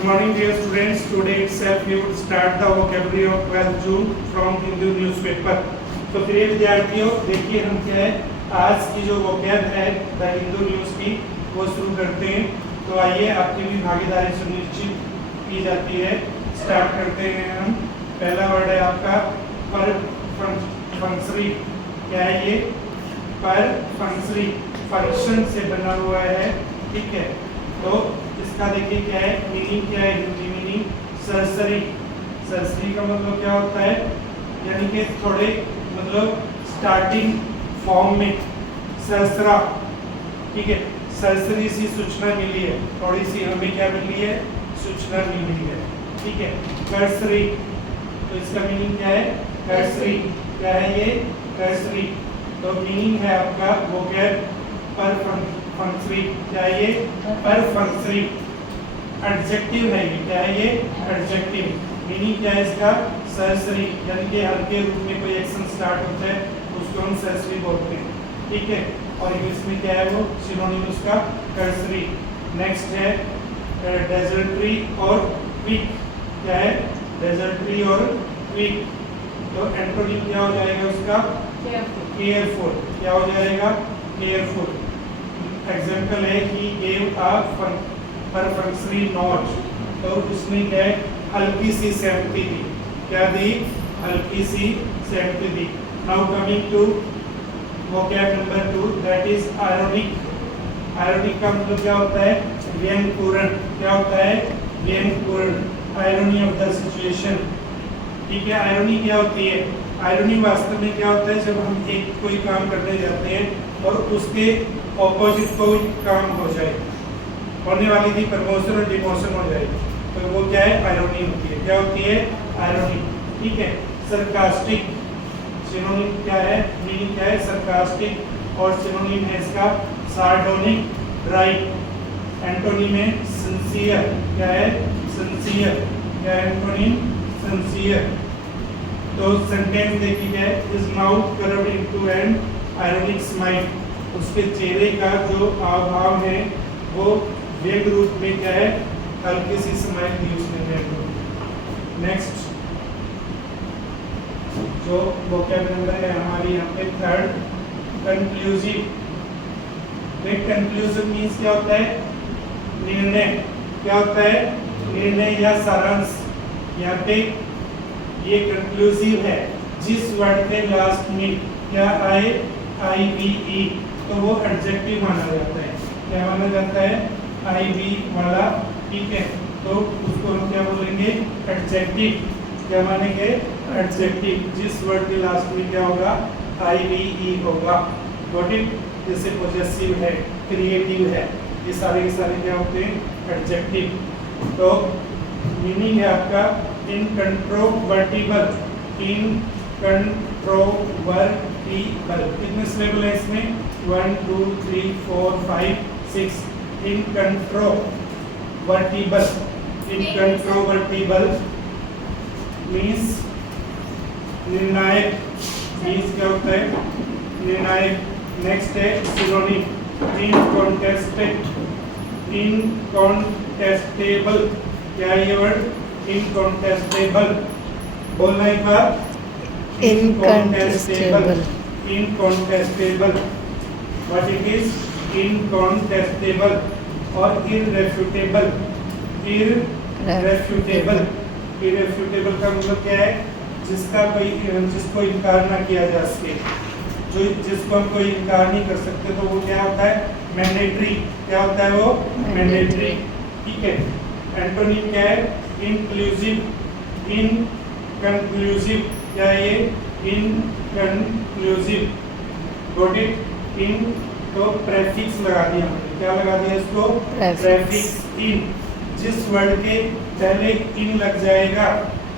Good morning, dear students. Today itself we would start the vocabulary of 12th June from Hindu newspaper. तो प्रिय विद्यार्थियों, देखिए हम क्या है आज की जो vocab है द हिंदू न्यूज की वो शुरू करते हैं। तो आइए आपकी भी भागीदारी सुनिश्चित की जाती है। स्टार्ट करते हैं हम। पहला वर्ड है आपका पर फंक्शनरी। क्या है ये? पर फंक्शनरी, फंक्शन से बना हुआ है, ठीक है। तो इसका देखिए क्या है मीनिंग, क्या है हिंदी मीनिंग? सरसरी। सरसरी का मतलब क्या होता है? यानी कि थोड़े मतलब स्टार्टिंग फॉर्म में सरसरा, ठीक है। सरसरी सी सूचना मिली है, थोड़ी सी हमें क्या मिली है? सूचना मिली है, ठीक है। कर्सरी, तो इसका मीनिंग क्या है? कर्सरी। क्या है ये? कर्सरी। तो मीनिंग है आपका वोकैब पर फंक्शनरी। क्या है ये? पर फंक्शनरी। एडजेक्टिव है ये। क्या है ये? एडजेक्टिव। मीनिंग क्या है इसका? सरसरी, यानी कि हल्के रूप में कोई एक्शन स्टार्ट होता है उसको हम सरसरी बोलते हैं, ठीक है। और इंग्लिश में क्या है वो? सिनोनिम उसका कर्सरी। नेक्स्ट है डेजर्टरी और क्विक। क्या है? डेजर्टरी और क्विक। तो एंटोनिम क्या हो जाएगा उसका? केयरफुल। क्या हो जाएगा? केयरफुल। एग्जाम्पल है कि गेव अ परफंक्शनरी नोट, तो उसने क्या है हल्की सी सहमति दी। क्या दी? हल्की सी सहमति दी। Now coming to vocab number 2, that is ironic. Ironic का मतलब क्या होता है? व्यंग्यपूर्ण। क्या होता है? व्यंग्यपूर्ण। आयरनी ऑफ द सिचुएशन, ठीक है। आयरनी क्या होती है? आयरनी वास्तव में क्या होता है? जब हम एक कोई काम करने जाते हैं और उसके ऑपोजिट कोई काम हो जाए, होने वाली थी प्रमोशन और डिमोशन हो जाए, तो वो क्या है? आयरनी होती है। क्या होती है? आयरनी, ठीक है। सरकास्टिक, सिनोनिम क्या है? मीनिंग क्या है? सरकास्टिक। और सिनोनिम है इसका सार्डोनिक, ड्राई। एंटोनिम है सिंसियर। क्या है? सिंसियर। क्या है एंटोनिम? सिंसियर। तो सेंटेंस देखिए क्या है? Is mouth curved into an ironic smile. उसके चेहरे का जो हाव भाव है वो व्यंग्य रूप में क्या है? हल्की सी स्माइल दी उसने व्यंग्य रूप में। नेक्स्ट जो वोकैब नंबर है हमारी यहाँ पे थर्ड, कंक्लूसिव। कंक्लूसिव मीन्स क्या होता है? निर्णय। क्या होता है? निर्णय या सारांश। यहाँ पे ये कंक्लूसिव है। जिस वर्ड के लास्ट में क्या आए? IVE, तो वो एडजेक्टिव माना जाता है। क्या माना जाता है? IV वाला, ठीक है। तो उसको हम क्या बोलेंगे? एडजेक्टिव। क्या मानेंगे? एडजेक्टिव। जिस वर्ड के लास्ट में क्या होगा? IVE होगा। Got it? जैसे पॉजेसिव है, क्रिएटिव है, ये सारे के सारे क्या होते हैं? एडजेक्टिव। तो मीनिंग है आपका इनकंट्रोवर्टिबल। इनकंट्रोवर्टिबल। कितने सिलेबल है इसमें? 1 2 3 4 5 6। इनकंट्रोवर्टिबल। इनकंट्रोवर्टिबल मीन्स निर्णायक। मीन्स क्या होता है? निर्णायक। नेक्स्ट है सिनोनिम इनकॉन्टेस्टेड, इनकॉन्टेस्टेबल। क्या है ये वर्ड? इनकॉन्टेस्टेबल। बोलना एक बार। Incontestable. Incontestable. What it is? Incontestable. और इररेफ्यूटेबल। इररेफ्यूटेबल। इररेफ्यूटेबल का मतलब क्या है? जिसको इनकार ना किया जा सके, जो जिसको हम कोई इनकार नहीं कर सकते, तो वो क्या होता है? मैंडेटरी। क्या होता है वो? मैंडेटरी, ठीक है। एंटोनिम क्या है? Inclusive, inconclusive. क्या है ये? इनकंक्लूसिव। Got it? इन, तो प्रेफिक्स लगा दिया हमने। क्या लगा दिया इसको? प्रेफिक्स। इन। जिस वर्ड के पहले इन लग जाएगा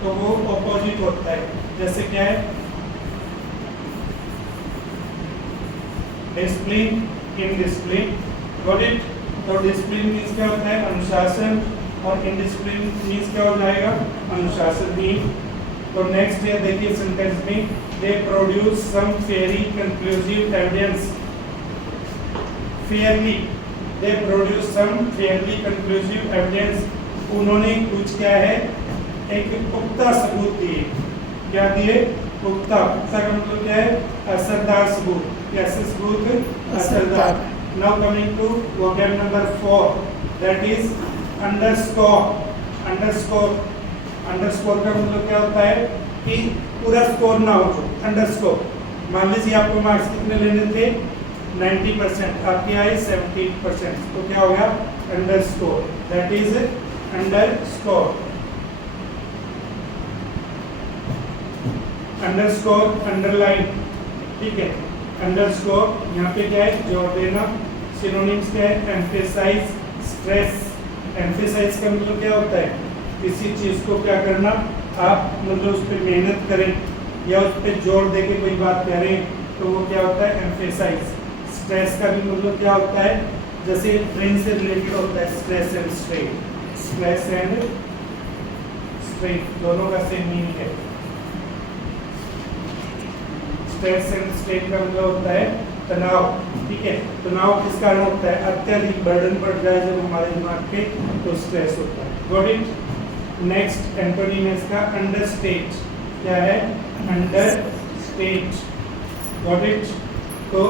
तो वो ऑपोजिट होता है। जैसे क्या है? Discipline, indiscipline. Got it? तो डिसिप्लिन मीन्स क्या होता है? अनुशासन। और इनडिसिप्लिन मीन्स क्या हो जाएगा? अनुशासनहीन। तो नेक्स्ट है देखिए सेंटेंस में, they produce some fairly conclusive evidence. Fairly, they produce some fairly conclusive evidence उन्होंने कुछ क्या है एक पुख्ता सबूत दिए। क्या दिए? पुख्ता। पुख्ता का मतलब क्या है? असरदार सबूत। कैसे सबूत? असरदार। Now coming to vocab number 4, that is underscore. Underscore, underscore का मतलब क्या होता है कि पूरा स्कोर ना हो जो अंडरस्कोर। मान लीजिए आपको मार्क्स कितने लेने थे? 90%, आपके आए 70%, तो क्या हो गया? Underscore, that is underscore. Underscore, underline, ठीक है। अंडरस्कोर यहाँ पे क्या है? जोर देना। सिनोनिम्स क्या है? Emphasise, stress. एम्फेसाइज का मतलब क्या होता है? किसी चीज को क्या करना, आप मतलब उस पर मेहनत करें या उस पर जोर दे के कोई बात करें, तो वो क्या होता है? एम्फेसाइज। स्ट्रेस का भी मतलब क्या होता है? जैसे ब्रेन से रिलेटेड होता है stress and strain. Stress and strain दोनों का सेम मीनिंग है। स्ट्रेस एंड स्ट्रेन का मतलब होता है तनाव, ठीक है। तनाव किस कारण होता है? अत्यधिक बर्डन बढ़ जाए जब हमारे दिमाग पे, तो स्ट्रेस होता है। Got it. नेक्स्ट एंटोनिम है इसका अंडरस्टेट। क्या है? अंडरस्टेट। Got it. तो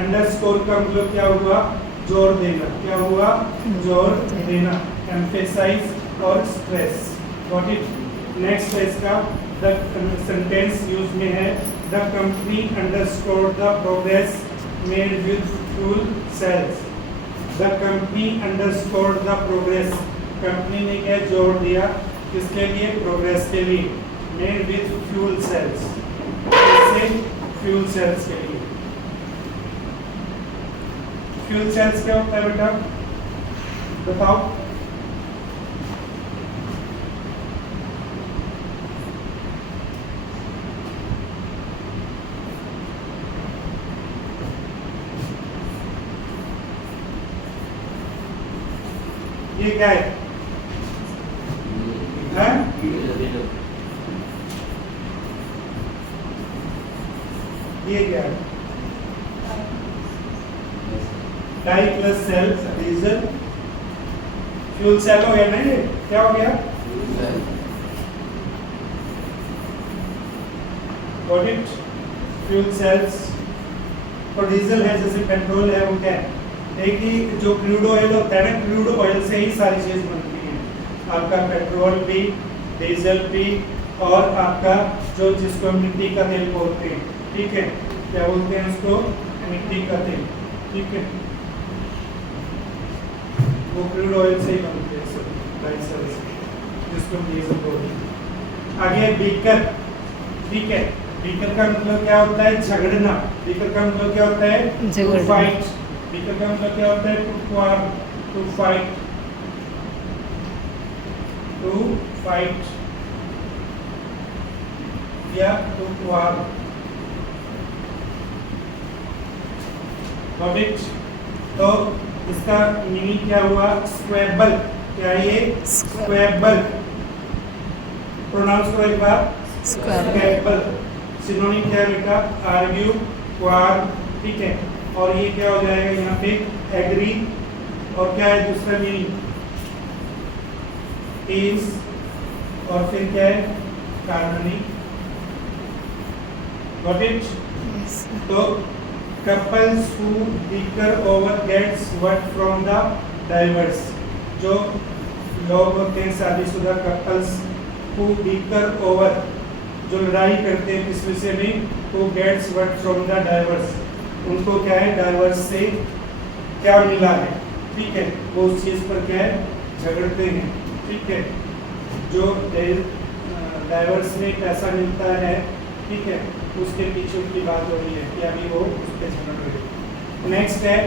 अंडरस्कोर का मतलब क्या हुआ? जोर देना। क्या हुआ? जोर देना। एम्फेसाइज और स्ट्रेस। Got it. नेक्स्ट है इसका द सेंटेंस यूज में है the company underscore the progress made with fuel cells. The company underscore the progress. Company ने क्या जोर दिया? किसके लिए? प्रोग्रेस के लिए। मेड विद फ्यूल सेल्स, इससे फ्यूल सेल्स के लिए। फ्यूल सेल्स क्या होता है बेटा? बताओ। ये क्या है? ये क्या है? Die plus cell diesel fuel cell हो गया ना? ये क्या हो गया? Got it. Fuel cells. और डीजल है जैसे पेट्रोल है, वो क्या है? एक ही जो क्रूड ऑयल होता है ना, क्रूड ऑयल से ही सारी चीज बनती है। आपका पेट्रोल भी, डीजल भी, और आपका जो जिसको मिट्टी का तेल बोलते हैं, ठीक है। क्या बोलते हैं उसको? मिट्टी का तेल, ठीक है। वो क्रूड ऑयल से ही बनते हैं सब, जिसको डीजल बोलते हैं। आगे बीकर, ठीक है। बीकर का मतलब क्या होता है? झगड़ना। बीकर का मतलब क्या होता है? To fight. बीकर का मतलब क्या होता है? टू फाइट, टू फाइट या टू वार। Got it. तो इसका मीनिंग क्या हुआ? स्क्वेबल। क्या ये? स्क्वेबल। प्रोनाउंस करो एक बार। स्क्वेबल। सिनोनिम क्या है बेटा? आर्ग्यू, वार, ठीक है। और ये क्या हो जाएगा यहाँ पे? एग्री। और क्या है दूसरा मीनिंग? इज। और फिर क्या है? कार्बनी। Got it. तो couples who bicker over gets what from the divorce. जो लोग होते हैं शादीशुदा कपल्स, हु बिकर ओवर, जो लड़ाई करते हैं किस विषय में? Who gets what from the divorce. उनको क्या है? डाइवर्स से क्या मिला है, ठीक है। वो उस चीज पर क्या है? झगड़ते हैं, ठीक है। जो डाइवर्स में पैसा मिलता है, ठीक है, उसके पीछे उनकी बात हो रही है कि अभी वो उस पर झगड़ रहे हैं। नेक्स्ट है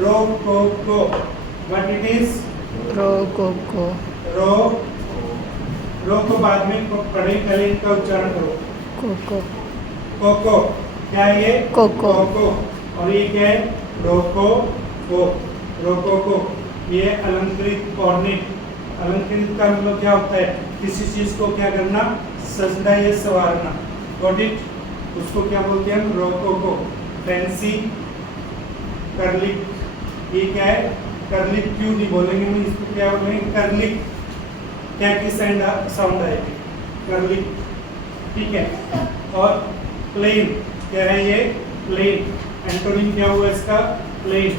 rococo. What it is? Rococo. रो को बाद में पढ़े, पहले इनका उच्चारण करो। कोको। कोको। क्या है ये? कोको। कोको। और ये क्या है? रोको को। रोको को। ये अलंकृत ऑर्नेट। अलंकृत का मतलब क्या होता है? किसी चीज को क्या करना? सजना या संवारना। Got it. उसको क्या बोलते हैं? रोको को। फैंसी, कर्लिक। ये क्या है? कर्लिक क्यों नहीं बोलेंगे, हम इसको क्या बोलेंगे, कर्लिक। क्या की साउंड आएगी, कर्लिक, ठीक है। और प्लेन क्या है, ये प्लेन, एंटोनिम क्या हुआ इसका, प्लेन।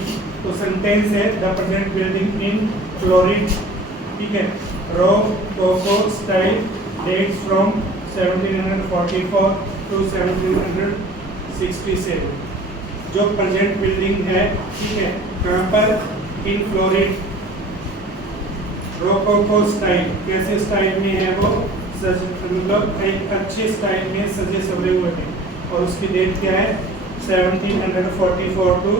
तो सेंटेंस है the present building in florid, ठीक है। Rococo style dates from 1744 to 1767। जो प्रेजेंट बिल्डिंग है, ठीक है, कहाँ पर, इन फ्लोरिड। रोकोको स्टाइल, कैसे स्टाइल में है वो, मतलब एक अच्छे स्टाइल में सजे सवरे हुए हैं। और उसकी डेट क्या है, 1744 टू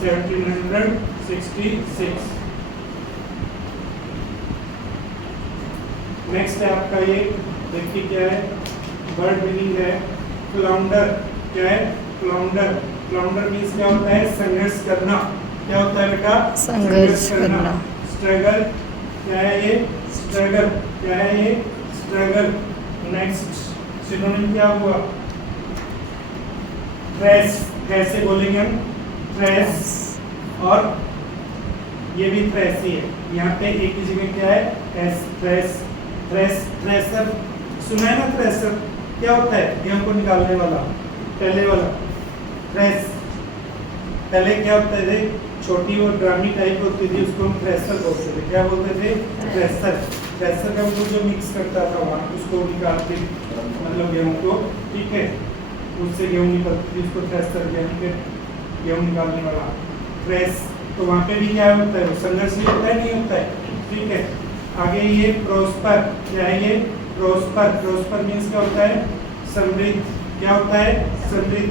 1766। नेक्स्ट है आपका ये, देखिए क्या है, वर्ड मीनिंग है फ्लाउंडर। क्या है, फ्लाउंडर। फ्लाउंडर मीन्स क्या होता है, संघर्ष करना। क्या होता है बेटा, संघर्ष करना। स्ट्रगल, क्या है ये, स्ट्रगल, क्या है ये, स्ट्रगल। नेक्स्ट सिनोनिम क्या हुआ, ट्रेस, कैसे बोलेंगे हम, ट्रेस। और ये भी ट्रेस ही है, यहाँ पे एक ही जगह क्या है, एस, ट्रेस। ट्रेस, ट्रेसर सुना है ना, ट्रेसर क्या होता है, गेहूं को निकालने वाला, पहले वाला ट्रेस। पहले क्या होता है, छोटी और ड्रामी टाइप होती थी, उसको हम थ्रेसर बोलते थे। क्या बोलते थे, थ्रेसर। थ्रेसर का मतलब जो मिक्स करता था वहाँ, उसको निकाल के, मतलब गेहूं को, ठीक है, उससे गेहूं निकलती थी, उसको थ्रेसर, गेहूं निकालने वाला, थ्रेस। तो वहाँ पे भी क्या होता है, संघर्ष भी होता है, नहीं होता है, ठीक है। आगे ये प्रोस्पर, क्या है ये, प्रोस्पर। प्रोस्पर मीन्स क्या होता है, समृद्ध। क्या होता है, समृद्ध।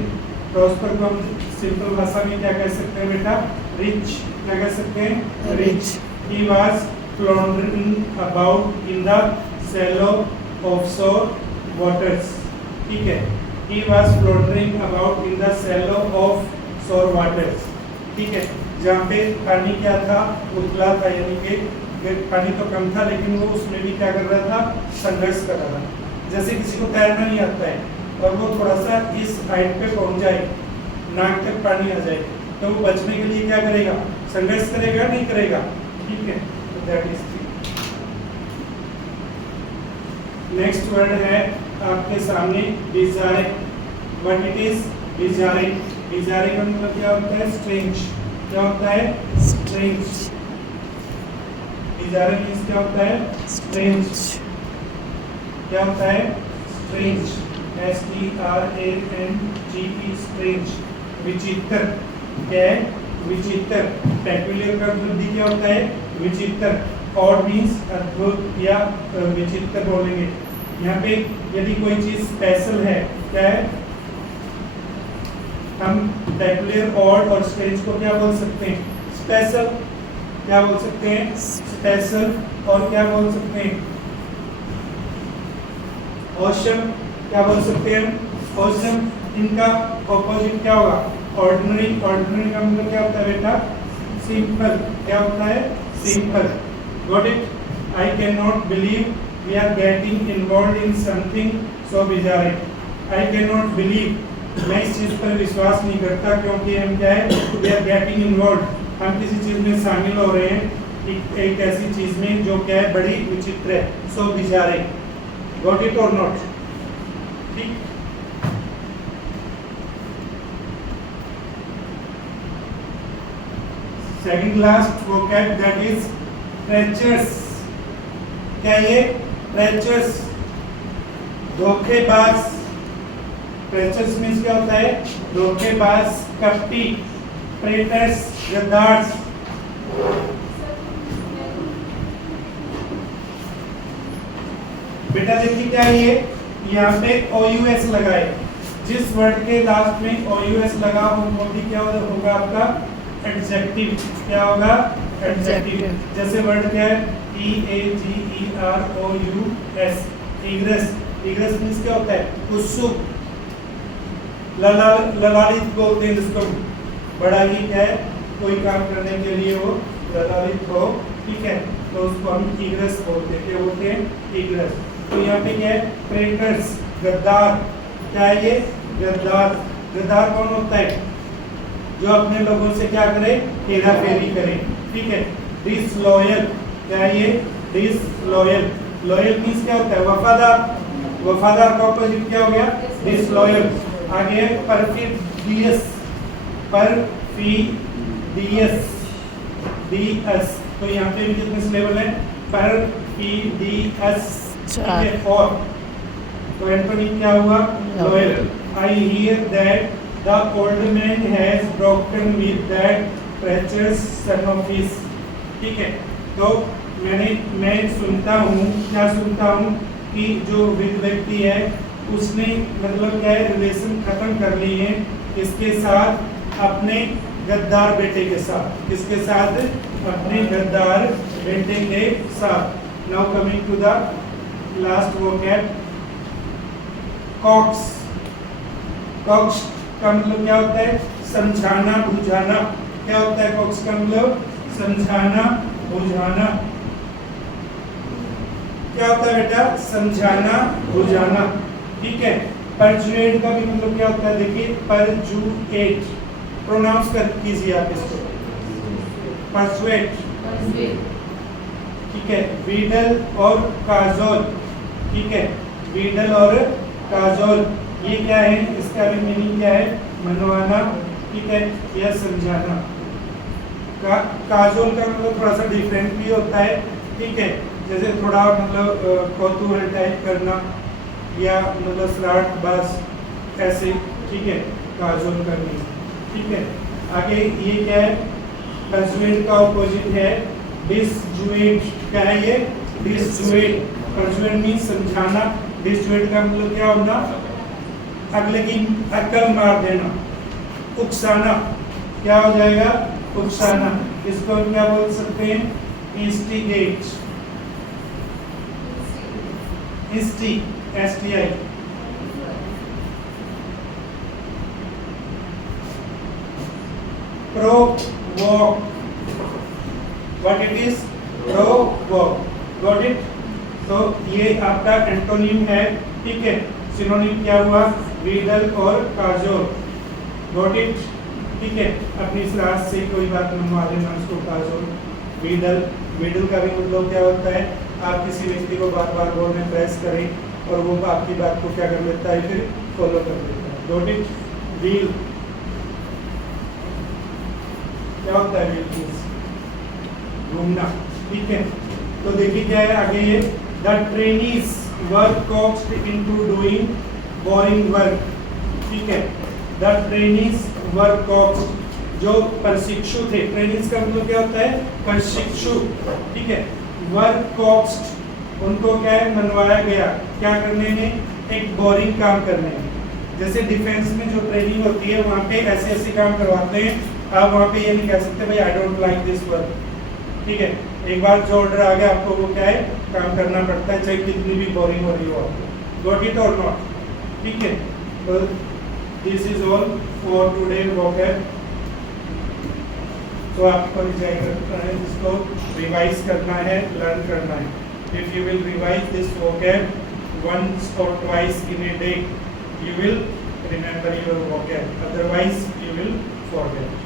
प्रोस्पर को हम सिंपल भाषा में क्या कह सकते हैं बेटा, रिच। क्या कह सकते हैं, rich. He was floundering about in the shallow offshore waters, ठीक है। He was floundering about in the shallow offshore waters, ठीक है। जहाँ पे पानी क्या था, उथला था, यानी कि पानी तो कम था, लेकिन वो उसमें भी क्या कर रहा था, संघर्ष कर रहा था। जैसे किसी को तैरना नहीं आता है और वो थोड़ा सा इस हाइट पे पहुंच जाए, नाक तक पानी आ जाए, तो वो बचने के लिए क्या करेगा, संघर्ष करेगा, नहीं करेगा, ठीक है। तो दैट इज नेक्स्ट वर्ड है आपके सामने, desiring. What it is, desiring. Desiring का मतलब क्या होता है, स्ट्रेंज। क्या होता है, स्ट्रेंज। डिजायरिंग मींस क्या होता है, स्ट्रेंज। क्या होता है, स्ट्रेंज, STRANGE, स्ट्रेंज, विचित्र। क्या है, विचित्र। पेक्यूलियर का मतलब भी क्या होता है, विचित्र। ऑड मींस अद्भुत या विचित्र बोलेंगे। यहाँ पे यदि कोई चीज स्पेशल है, क्या है, हम पेक्यूलियर, ऑड और स्ट्रेंज को क्या बोल सकते हैं, स्पेशल। क्या बोल सकते हैं, स्पेशल। और क्या बोल सकते हैं, ऑसम। क्या बोल सकते हैं, ऑसम। इनका ऑपोजिट क्या होगा, ऑर्डिनरी। ऑर्डिनरी का मतलब क्या होता है बेटा, सिंपल। क्या होता है, simple. Got it. I can not believe we are getting involve in something so bizarre. I can not believe, मैं इस चीज पर विश्वास नहीं करता, क्योंकि हम क्या है, वी आर गेटिंग इन्वॉल्व, हम किसी चीज में शामिल हो रहे हैं, एक ऐसी चीज में जो क्या है, बड़ी विचित्र है, सो बिजारे। गॉट इट और नॉट, ठीक। Second last vocab, that is treacherous. क्या ये, ट्रेचरस, धोखेबाज। ट्रेचरस मींस क्या होता है, धोखेबाज, कपटी, ट्रेटर्स, गद्दार। बेटा देखिए क्या है ये, यहाँ पे OUS लगाए, जिस वर्ड के लास्ट में OUS लगा हो वो भी क्या होगा आपका, एडजेक्टिव। क्या होगा, एडजेक्टिव। जैसे वर्ड क्या है, EAGEROUS, इग्रेस। इग्रेस मींस क्या होता है, उत्सुक, ललालित बोलते हैं जिसको, बड़ा ही क्या है, कोई काम करने के लिए वो ललालित हो, ठीक है, तो उसको हम इग्रेस बोलते हैं। क्या बोलते हैं, इग्रेस। तो यहाँ पे क्या है, ट्रेटर्स, गद्दार। क्या है ये, गद्दार। गद्दार कौन होता है, जो अपने लोगों से क्या करे, हेरा फेरी करे, ठीक है। डिसलॉयल, क्या है ये, डिसलॉयल। लॉयल मीन्स क्या होता है, वफादार, वफादार का ऑपोजिट क्या हो गया, डिसलॉयल। आगे परफिडियस, परफिडियस, डीएस, तो यहाँ पे भी कितने सिलेबल है, परफिडियस, ठीक है। और तो एंटोनिम क्या हुआ, loyal. I hear that the old man has broken with that treacherous son of his, ठीक है। तो मैं सुनता हूँ, क्या सुनता हूँ कि जो वृद्ध व्यक्ति है उसने मतलब क्या है, रिलेशन खत्म कर ली है इसके साथ, अपने गद्दार बेटे के साथ, किसके साथ, अपने गद्दार बेटे के साथ। Now coming to the last vocab, coax. Coax का मतलब क्या होता है, समझाना बुझाना। क्या होता है कॉक्स का मतलब, समझाना बुझाना। क्या होता है बेटा, समझाना बुझाना, ठीक है। परजुएट का भी मतलब क्या होता है, देखिए परजुएट, प्रोनाउंस कर कीजिए आप इसको, परजुएट, ठीक है। वीडल और काजोल, ठीक है, वीडल और काजोल, ये क्या है, इसका भी मीनिंग क्या है, मनवाना, ठीक है, या समझाना। काजोल का मतलब थोड़ा सा डिफरेंट भी होता है, ठीक है, जैसे थोड़ा मतलब कौतूहल टाइप करना या मतलब स्लाट बास ऐसे, ठीक है, काजोल करनी, ठीक है। आगे ये क्या है, परजुएट का ऑपोजिट है डिसजुएट। क्या है ये, डिसजुएट। परजुएट मीन्स समझाना, डिसजुएट का मतलब क्या होना, अगले की अक्ल मार देना, उकसाना। क्या हो जाएगा, उकसाना। इसको हम क्या बोल सकते हैं, instigate, STI। Provoke, what it is, provoke, got it। तो ये आपका एंटोनिम है, ठीक है। सिनोनिम क्या हुआ, वीडल और काजोल, got it, ठीक है। अपनी सलाह से कोई बात मनवा लेना उसको, काजोल, वीडल। वीडल का भी मतलब क्या होता है, आप किसी व्यक्ति को बार बार बोलने प्रेस करें और वो आपकी बात को क्या कर लेता है, फिर फॉलो कर लेता है, got it। व्हील, क्या होता है, व्हील घूमना, ठीक है। तो देखिए क्या है आगे ये, the trainees were coaxed into doing boring work, ठीक है। द ट्रेनीज वर coaxed, जो प्रशिक्षु थे, ट्रेनीज का मतलब क्या होता है, प्रशिक्षु, ठीक है। वर coaxed, उनको क्या है, मनवाया गया, क्या करने में, एक बोरिंग काम करने में। जैसे डिफेंस में जो ट्रेनिंग होती है वहाँ पे ऐसे ऐसे काम करवाते हैं, आप वहाँ पे ये नहीं कह सकते भाई I don't like this work, ठीक है। एक बार जो ऑर्डर आ गया आपको वो क्या है, काम करना पड़ता है, चाहे कितनी भी बोरिंग हो रही हो आपको, गॉट इट और नॉट, ठीक है। तो this is all for today vocab. तो आपको इसको रिवाइज करना है, लर्न करना है। If you will revise this vocab once or twice in a day, you will remember your vocab, otherwise you will forget.